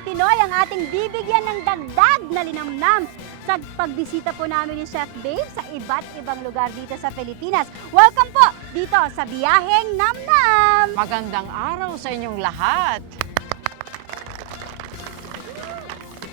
Pamilyang Pinoy ang ating bibigyan ng dagdag na linamnam sa pagbisita po namin ni Chef Babe sa iba't ibang lugar dito sa Pilipinas. Welcome po dito sa Biyaheng Namnam! Magandang araw sa inyong lahat.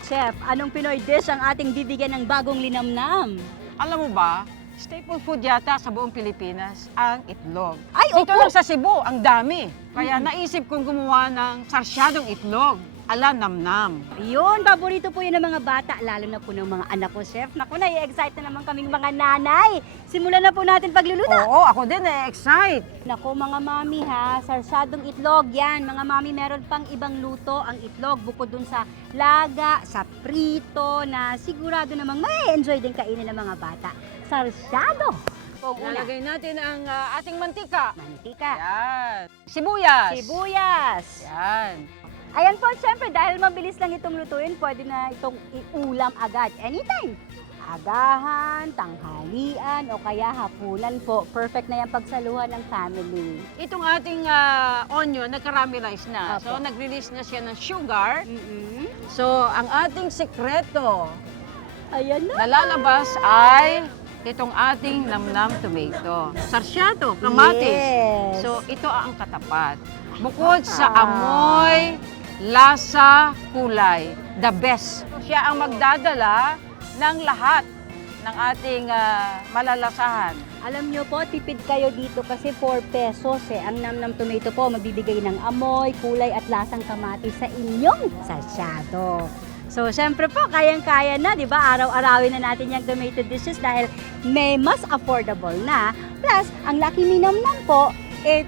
Chef, anong Pinoy dish ang ating bibigyan ng bagong linamnam? Alam mo ba, staple food yata sa buong Pilipinas ang itlog. Ay, Dito opo! lang sa Cebu, ang dami. Kaya naisip kong gumawa ng sarsyadong itlog, ala namnam. Yun, paborito po yun ng mga bata, lalo na po ng mga anak ko, Chef. Naku, nai-excite na naman kaming mga nanay. Simulan na po natin pagluluto. Oo, ako din excite. Naku, mga mami ha, sarsyadong itlog yan. Mga mami, meron pang ibang luto ang itlog bukod dun sa laga, sa prito na sigurado namang may enjoy din kainin ng mga bata. Sarsyado! Kung una, Lalagay natin ang ating mantika. mantika, Yan. Sibuyas. sibuyas. Yan. Ayan po, syempre, dahil mabilis lang itong lutuin, pwede na itong iulam agad. Anytime. Agahan, tanghalian, o kaya hapunan po. Perfect na yan pagsaluhan ng family. Itong ating onion, nag-caramelize na. Opo. So, nag-release na siya ng sugar. Mm-mm. So, ang ating sekreto Ayan na. na lalabas ay itong ating namnam tomato. Sarsyado, kamatis. Yes. So, ito ang katapat. Bukod sa Ah. amoy, lasa, kulay, the best. Siya ang magdadala ng lahat ng ating malalasahan. Alam nyo po, tipid kayo dito kasi 4 pesos eh. Ang namnam tomato po, magbibigay ng amoy, kulay at lasang kamatis sa inyong sarsyado. So, syempre po, kayang-kaya na, di ba? Araw-arawin na natin yung tomato dishes dahil may mas affordable na. Plus, ang Lucky Me Namnam po,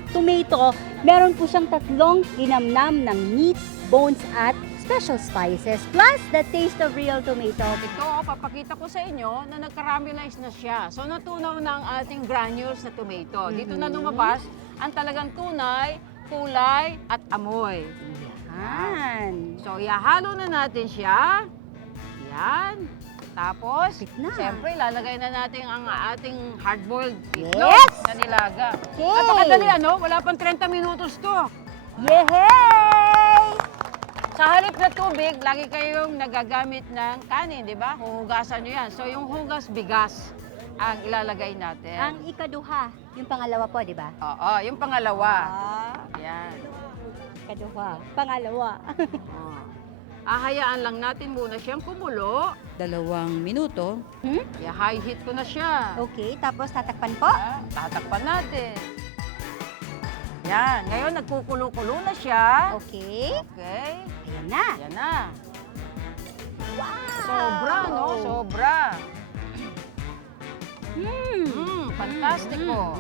tomato, meron po siyang 3 linamnam ng meat, bones at special spices. Plus, the taste of real tomato. Ito, papakita ko sa inyo na nag-caramelize na siya. So, natunaw na ang ating granules na tomato. Dito na lumabas ang talagang tunay, kulay at amoy. Yan. So, ihahalo na natin siya. Yan. Tapos, Kapit na. siyempre, lalagay na natin ang ating hard-boiled itlog Yes! na nilaga. Okay. Napakadali, ano? Wala pang 30 minutos to. Yehey! Sa halip na tubig, lagi kayong nagagamit ng kanin, di ba? Huhugasan nyo yan. So, yung hugas bigas ang ilalagay natin. Ang ikaduha, yung pangalawa po, di ba? Oo, yung pangalawa. Ah, Yan. ikaduha. Pangalawa. Oh. Ahayaan lang natin muna siyang kumulo. 2 minuto. I-high heat ko na siya. Okay, tapos tatakpan po. Tatakpan natin. Yan. Ngayon, nagkukulo-kulo na siya. Okay. Okay. Ayan na. Yan na. Wow! Sobra, no? Sobra. Fantastiko.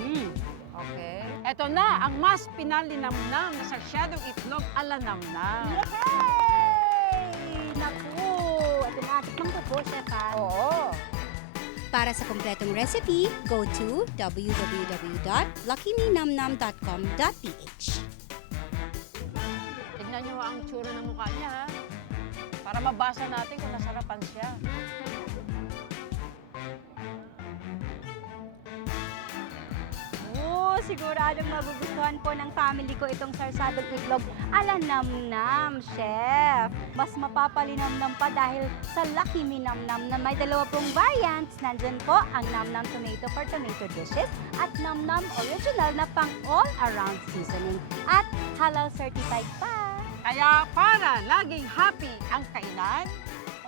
Okay. Ito na, ang mas pinalinamnam na sarsyadong itlog ala namnam. Yehey! Naku! Ito na, tikman ko po, chef ha. Oo. Para sa kompletong recipe, go to www.luckymenamnam.com.ph. Tignan nyo ang tsura ng mukha niya, ha? Para mabasa natin kung nasarapan siya. Siguradong magugustuhan po ng family ko itong sarsadong itlog ala namnam, chef. Mas mapapalinamnam pa dahil sa Lucky Me Namnam na may 2 variants. Nandyan po ang Namnam Tomato for tomato dishes at Namnam Original na pang all-around seasoning at halal certified pa. Kaya para laging happy ang kainan,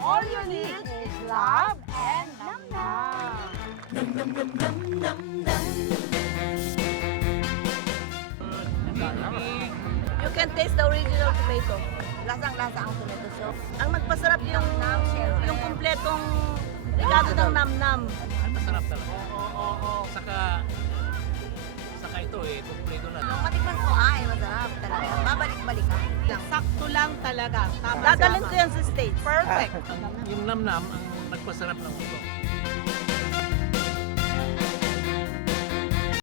all you need is love and namnam. You can taste the original tomato. Lasang-lasa ang tomato. So, ang magpasarap yung kumpletong regado ng namnam. Masarap talaga. Oo. Saka ito kumpleto na. Nung matikman ko, masarap talaga. Babalik-balik ka. Sakto lang talaga. Tama Dadalhin ko yan sa stage. Perfect. Yung namnam ang nagpasarap ng ito.